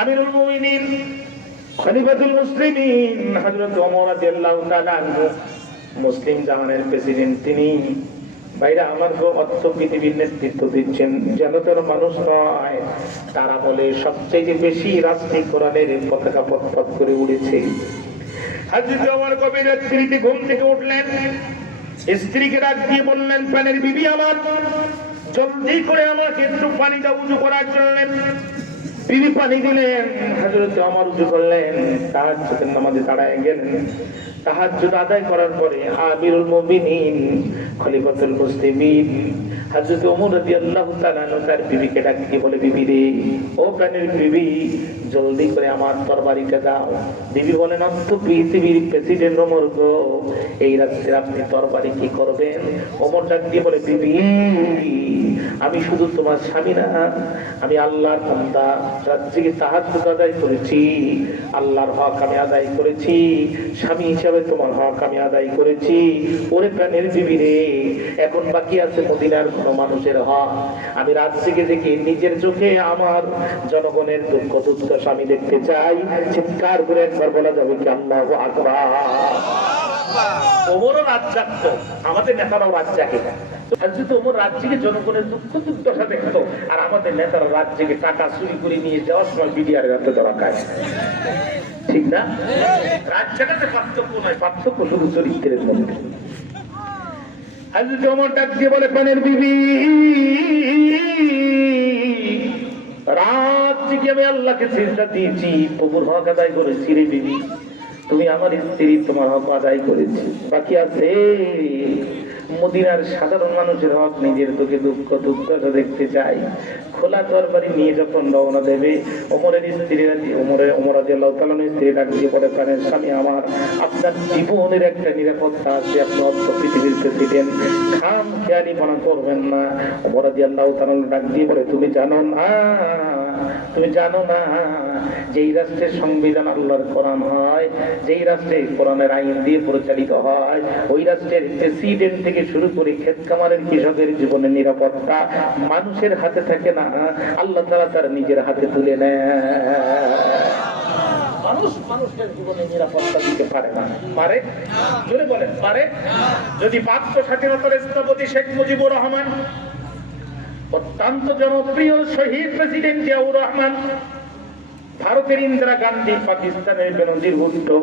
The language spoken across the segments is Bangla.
আমিরুল মুমিনিন খলিফাতুল মুসলিমিন হযরত ওমর রাদিয়াল্লাহু তাআলা আনহু মুসলিম জামানের প্রেসিডেন্ট। তিনি ভাইরা আমার অর্থ পৃথিবীর নেতৃত্ব দিচ্ছেন, যেন তার মানুষ নয়। তারা বলে সবচেয়ে বেশি রাষ্ট্রীয় কোরআনের পতাকা পথ করে উড়েছে। হযরত ওমর কবির রাত্রিতে ঘুম থেকে উঠলেন, স্ত্রীকে ডাক দিয়ে বললেন, প্রাণের বিবি আমার, জলদি করে আমাকে একটু পানি দাও উযু করার জন্য। বিবি পানি দিলেন, হযরত ওমর উযু করলেন, তাহাজ্জুদের নামাজে দাঁড়ায় গেলেন। তাহাজ্জুদ আদায় করার পরে আমিরুল মুমিনিন খলিফাতুল মুসলিমিন হযরত ওমর রাদিয়াল্লাহু তাআলা তার বিবিকে ডাক দিয়ে বলে, বিবি রে, ও প্রাণের বিবি, জলদি করে আমার তরবারিটা দাও। বিবি বলেন, অন্ত পৃথিবীর প্রেসিডেন্ট ওমর গো, এই রাতে আপনি তরবারি কি করবেন? ওমর ডাক দিয়ে বলে, বিবি, আমি শুধু তোমার স্বামী না, আমি আল্লাহর বান্দা। রাত জেগে তাহাজ্জুদ আদায় করেছি, আল্লাহর হক আমি আদায় করেছি, স্বামী হিসাবে তোমার হক আমি আদায় করেছি। ওরে প্রাণের বিবি রে, এখন বাকি আছে মদিনার কোন মানুষের হক। আমি রাত জেগে জেগে নিজের চোখে আমার জনগণের দুঃখ দুর্দশা আমি দেখতে চাই। চিৎকার করে একবার বলা যাবে কি আল্লাহু আকবার। ওমরও রাত জাগতো, আমাদের নেতারাও রাত জাগে না। হযরত ওমর রাত জেগে জনগণের দুঃখ দুর্দশা দেখতো, আর আমাদের নেতারা রাত জেগে টাকা চুরি করে নিয়ে যাওয়ার সময় বিডিআর হাতে ধরা খায়। ঠিক না? রাত জাগাতে পার্থক্য নয়, পার্থক্য শুধু চরিত্রের মধ্যে। হযরত ওমর ডাক দিয়ে বলে, প্রাণের বিবি, রাত জেগে আমি আল্লাহকে সিজদা দিয়েছি, প্রভুর হক আদায় করেছি রে বিবি। তুমি আমার স্ত্রী, তোমার হক আদায় করেছি, বাকি আছে মদিনার সাধারণ মানুষের হক। নিজের চোখে দুঃখ দুর্দশা দেখতে চাই। খোলা তরবারি নিয়ে যখন রওনা দেবে, ওমরের স্ত্রী ওমর রাদিয়াল্লাহু তাআলা স্ত্রী ডাক দিয়ে বলে, প্রাণের স্বামী আমার, আপনার জীবনের একটা নিরাপত্তা আছে, আপনি অর্থ পৃথিবীর প্রেসিডেন্ট, খাম খেয়ালি মনে করবেন না। ওমর রাদিয়াল্লাহু তাআলা ডাক দিয়ে বলে, তুমি জানো না, তুমি জানো না, যেই রাষ্ট্রের সংবিধান আল্লাহর কোরআন হয়, যেই রাষ্ট্রে কোরআনের আইন দিয়ে পরিচালিত হয়, ওই রাষ্ট্রের প্রেসিডেন্ট থেকে শুরু করে ক্ষেত কামারের কৃষকের জীবনের নিরাপত্তা মানুষের হাতে থাকে না, আল্লাহ তাআলা তার নিজের হাতে তুলে নেয়। মানুষ মানুষের জীবনে নিরাপত্তা দিতে পারে না। পারে? জোরে বলেন, পারে? যদি বাক্য স্বাধীনতার স্থপতি শেখ মুজিবুর রহমান, অত্যন্ত জনপ্রিয় শহীদ প্রেসিডেন্ট জিয়াউর রহমান, ভারতের ইন্দিরা গান্ধী, পাকিস্তানের বেনজির ভুট্টো,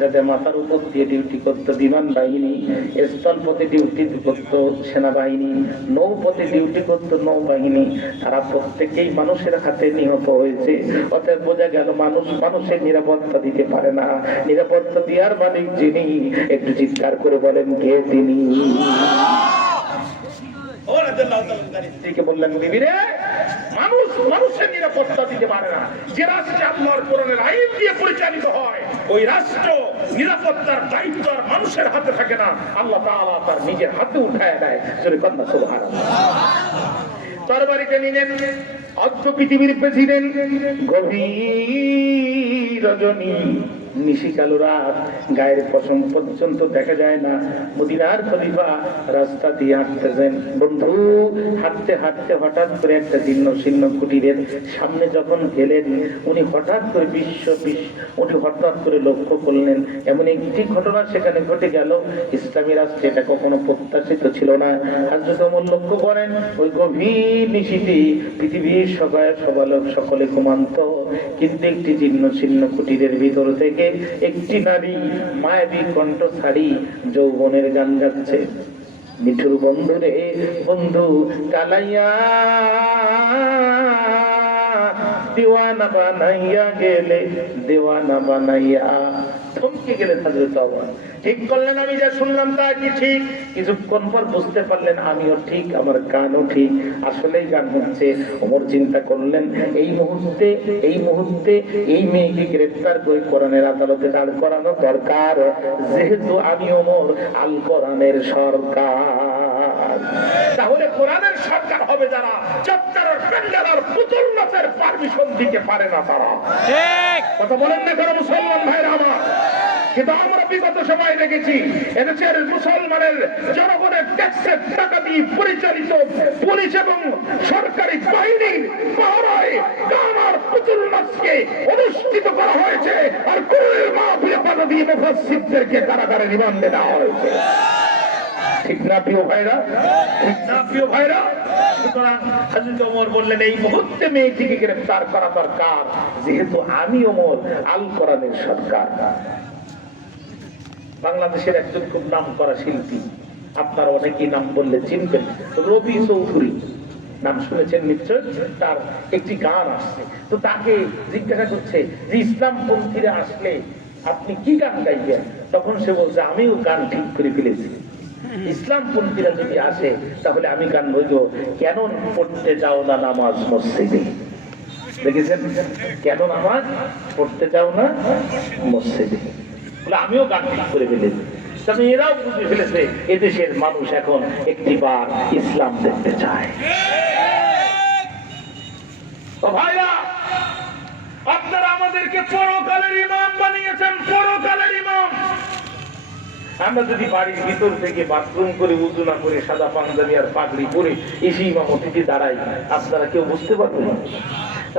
যাদের মাথার উপর দিয়ে ডিউটি করতো বিমান বাহিনী, স্থলপথে ডিউটি করতো সেনাবাহিনী, নৌপথে ডিউটি করতো নৌবাহিনী, তারা প্রত্যেকেই মানুষের হাতে নিহত হয়েছে। অতএব বোঝা গেল মানুষ মানুষের নিরাপত্তা দিতে পারে না। নিরাপত্তা দেওয়ার মালিক যিনি, একটু চিৎকার করে বলেন কে তিনি? স্ত্রীকে বললেন, বিবি রে, মানুষ মানুষের নিরাপত্তা দিতে পারে না। যে রাষ্ট্রে আল্লাহর কোরআনের আইন দিয়ে পরিচালিত হয়, ওই রাষ্ট্র নিরাপত্তার দায়িত্ব আর মানুষের হাতে থাকে না, আল্লাহ তাআলা তার নিজের হাতে উঠায় দেয়। জোরে কন্যা সুবহানাল্লাহ। তরবারিতে নিলেন অর্ধ পৃথিবীর প্রেসিডেন্ট। গভীর রজনী, নিশিকালো রাত, গায়ের পশম পর্যন্ত দেখা যায় না। মদিনার খলিফা রাস্তা দিয়ে হাঁটতেছেন। বন্ধু, হাঁটতে হাঁটতে হঠাৎ করে একটা জীর্ণ শীর্ণ কুটিরের সামনে যখন গেলেন, উনি হঠাৎ করে লক্ষ্য করলেন এমন একটি ঘটনা সেখানে ঘটে গেল, ইসলামী রাষ্ট্রে এটা কখনো প্রত্যাশিত ছিল না। হযরত ওমর লক্ষ্য করেন, ওই গভীর নিশীথে পৃথিবীর সকলে ঘুমান্ত, কিন্তু একটি জীর্ণ শীর্ণ কুটিরের ভিতর থেকে একটি নারী মায়াবী কণ্ঠ ছাড়ি যৌবনের গান গাচ্ছে। মিঠুর বন্ধু রে বন্ধু, কালাইয়া দিওয়ানা বানাইয়া গেলে, দিওয়ানা বানাইয়া। থমকে গেলেন হযরত ওমর। ঠিক করলেন, আমি যা শুনলাম তা কি ঠিক? কিছুক্ষণ পর বুঝতে পারলেন আমিও ঠিক, আমার গানও ঠিক, আসলেই গান হচ্ছে। ওমর চিন্তা করলেন, এই মুহূর্তে এই মেয়েকে গ্রেফতার করে কোরআনের আদালতে দাঁড় করানো দরকার, যেহেতু আমি ওমর আল কোরআনের সরকার। তাহলে কোরআনের সরকার হবে যারা চপ্পরের প্যান্ডেলের পুতুল নাচের পারমিশন দিতে পারে না তারা। ঠিক কথা বলেন না কেন মুসলমান ভাইরা আমার? কিন্তু আমরা বিগত সময় দেখেছি এদেশের মুসলমানের জনগণের ট্যাক্সের টাকা দিয়ে পরিচালিত পুলিশ এবং সরকারি বাহিনীর পাহারায় গান আর পুতুল নাচকে অনুষ্ঠিত করা হয়েছে, আর কুরআনের মাহফিলে বাধা দিয়ে মুফাসসিরদেরকে কারাগারে রিমান্ডে দেওয়া হয়েছে। ঠিক না প্রিয় ভাইরা? ঠিক না প্রিয় ভাইরা? সুতরাং হযরত ওমর বললেন এই মুহূর্তে মেয়েটিকে গ্রেফতার করা দরকার, যেহেতু আমি ওমর আল কোরআনের সরকার। বাংলাদেশের একজন খুব নাম করা শিল্পী, আপনার অনেকেই নাম বললে চিনবেন, রবি চৌধুরী নাম শুনেছেন নিশ্চয়। তার একটি গান আসছে, তো তাকে জিজ্ঞাসা করছে যে ইসলামপন্থীরা আসলে আপনি কি গান গাইবেন? তখন সে বলছে আমিও গান ঠিক করে ফেলেছি, ইসলামপন্থীরা যদি আসে তাহলে আমি গান বলব কেন পড়তে যাও না নামাজ মসজিদে। দেখেছেন, কেন নামাজ পড়তে যাও না মসজিদে, বলে আমিও গান ঠিক করে ফেলেছি। তবে এরাও বুঝে ফেলেছে এদেশের মানুষ এখন একটিবার ইসলাম দেখতে চায়। ভাইরা, আপনারা আমাদেরকে পরকালের ইমাম বানিয়েছেন, পরকালের ইমাম। আমরা যদি বাড়ির ভিতর থেকে বাথরুম করে উযু না করে সাদা পাঞ্জাবি আর পাগড়ি পরে এসে ইমামতিতে দাঁড়াই, আপনারা কেউ বুঝতে পারবেন না।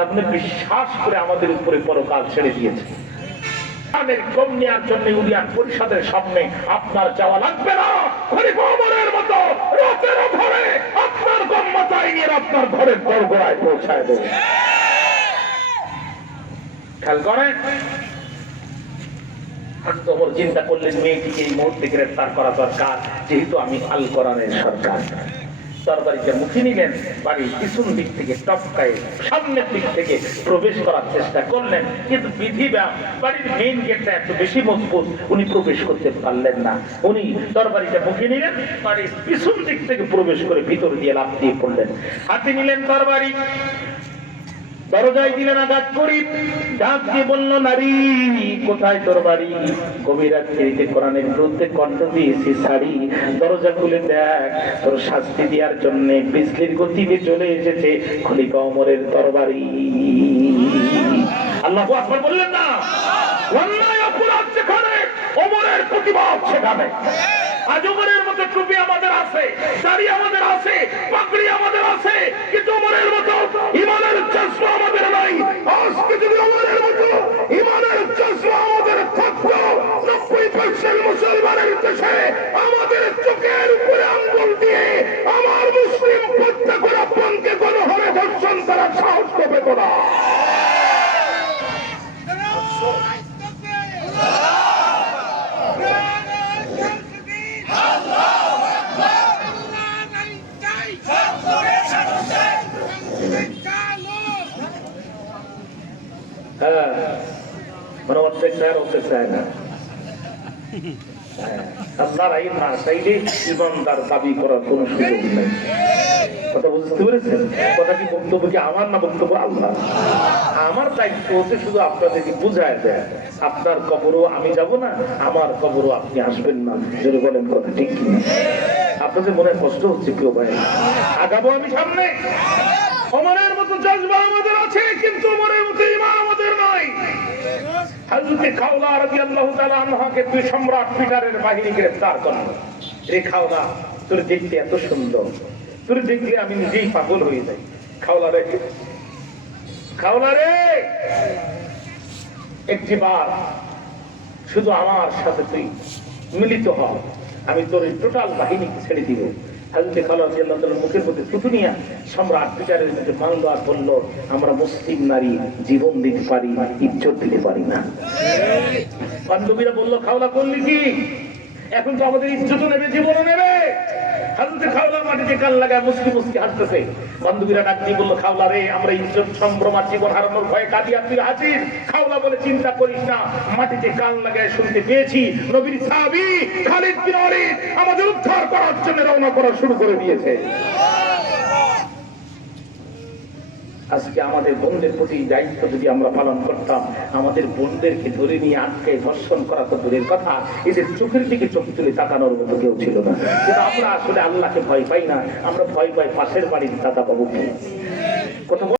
আপনি বিশ্বাস করে আমাদের উপরে পরকাল ছেড়ে দিয়েছে। গম নেওয়ার জন্য ইউনিয়ন পরিষদের সামনে আপনার যাওয়া লাগবে না। খলিফা ওমরের মতো রাতের ধরে আপনার গম মাথায় নিয়ে আপনার ঘরের দরজায় পৌঁছায় দেবে। খেয়াল করেন, ওমর চিন্তা করলেন মেয়েটিকে এই মুহূর্তে গ্রেফতার করা দরকার, যেহেতু আমি আল কোরআনের সরকার। তরবারিতে মুখে নিলেন, বাড়ির পিছন দিক থেকে টপকায় সামনের দিক থেকে প্রবেশ করার চেষ্টা করলেন, কিন্তু বিধি বাড়ির মেইন গেটটা এত বেশি মজবুত, উনি প্রবেশ করতে পারলেন না। উনি তরবারিতে মুখে নিলেন, বাড়ির পিছন দিক থেকে প্রবেশ করে ভিতর দিয়ে লাফ দিয়ে পড়লেন। হাতে নিলেন তরবারি, দরজায় দিলেন আঘাত করি, ডাক দিয়ে বলল নারী কোথায় তোর বাড়ি? গভীর রাত্রিতে কোরআনের বিরুদ্ধে কণ্ঠ দিয়েছি ছাড়ি, দরজা খুলে দেখ, তোর শাস্তি দেওয়ার জন্য বিজলির গতিতে চলে এসেছে খলিফা ওমরের তরবারি। আল্লাহু আকবার বললেন না? অন্যায় অপরাধ যেখানে ওমরের প্রতিবাদ সেখানে। আজ ওমরের মতো টুপি আমাদের আছে, দাড়ি আমাদের আছে, পাগড়ি আমাদের আছে, কিন্তু ওমরের মতো ইমানের চশমা আমাদের নাই। আজকে যদি ওমরের মতো ইমানের চশমা আমাদের থাকতো, 90% মুসলমানের দেশে আমাদের চোখের উপরে আঙ্গুল দিয়ে আমার মুসলিম প্রত্যেকের আপনকে কোনো হারে ধর্ষণ করার সাহস পেত না। মানে অর্ধেক চায়, অর্ধেক চায় না। আপনার আইন না চাইলে ইমানদার দাবি করার কোন সুযোগ নেই। কথা বুঝতে পেরেছেন? কথা কি বক্তব্য কি আমার না বক্তব্য আল্লাহ? আমার দায়িত্ব হচ্ছে শুধু আপনাদেরকে বুঝায় দেয়, আপনার কবরও আমি যাব না, আমার কবরও আপনি আসবেন না। যদি বলেন কথা ঠিক কিনা? আপনাদের মনে কষ্ট হচ্ছে কেউ ভাই? আগাবো আমি সামনে। ওমরের মতো জজবা আমাদের আছে, কিন্তু ওমরের মতো ঈমান আমাদের নাই। হযরত খাওলা রাদিয়াল্লাহু তাআলা আনহাকে দুই সম্রাট পিটারের বাহিনী গ্রেফতার করল। রে খাওলা, তোর দেখতে এত সুন্দর, তোর দেখলে আমি নিজেই পাগল হয়ে যাই। খাওলা রে, খাওলা রে, একটিবার শুধু আমার সাথে তুই মিলিত হ, আমি তোর টোটাল বাহিনীকে ছেড়ে দিব। হযরত খাওলা রাদিয়াল্লাহু তাআলার মুখের মধ্যে থুতু নিয়ে সম্রাট পিটারের মধ্যে মানল আর বলল, আমরা মুসলিম নারী জীবন দিতে পারি, ইজ্জত দিতে পারি না। বান্ধবীরা বলল, খাওলা করলি কি? এখন তো আমাদের ইজ্জত নেবে, জীবনও নেবে। হযরত খাওলা মাটিতে কান লাগায় মুসকি মুসকি হাসতেছে। বান্ধবীরা ডাক দিয়ে বলল, খাওলা রে, আমরা ইজ্জত সম্ভ্রম আর জীবন হারানোর ভয়ে কাঁদিয়া তুই হাসিস। খাওলা বলে, চিন্তা করিস না, মাটিতে কান লাগায় শুনতে পেয়েছি নবীর সাহাবী খালিদ বিন ওয়ালিদ আমাদের উদ্ধার করার জন্য রওনা করা শুরু করে দিয়েছে। আজকে আমাদের বোনদের প্রতি দায়িত্ব যদি আমরা পালন করতাম, আমাদের বোনদেরকে ধরে নিয়ে আটকে ধর্ষণ করা তো দূরের কথা, এদের চোখের দিকে চোখ তুলে তাকানোর মতো কেউ ছিল না। কিন্তু আমরা আসলে আল্লাহকে ভয় পাই না, আমরা ভয় পাই পাশের বাড়ির দাদা বাবুকে।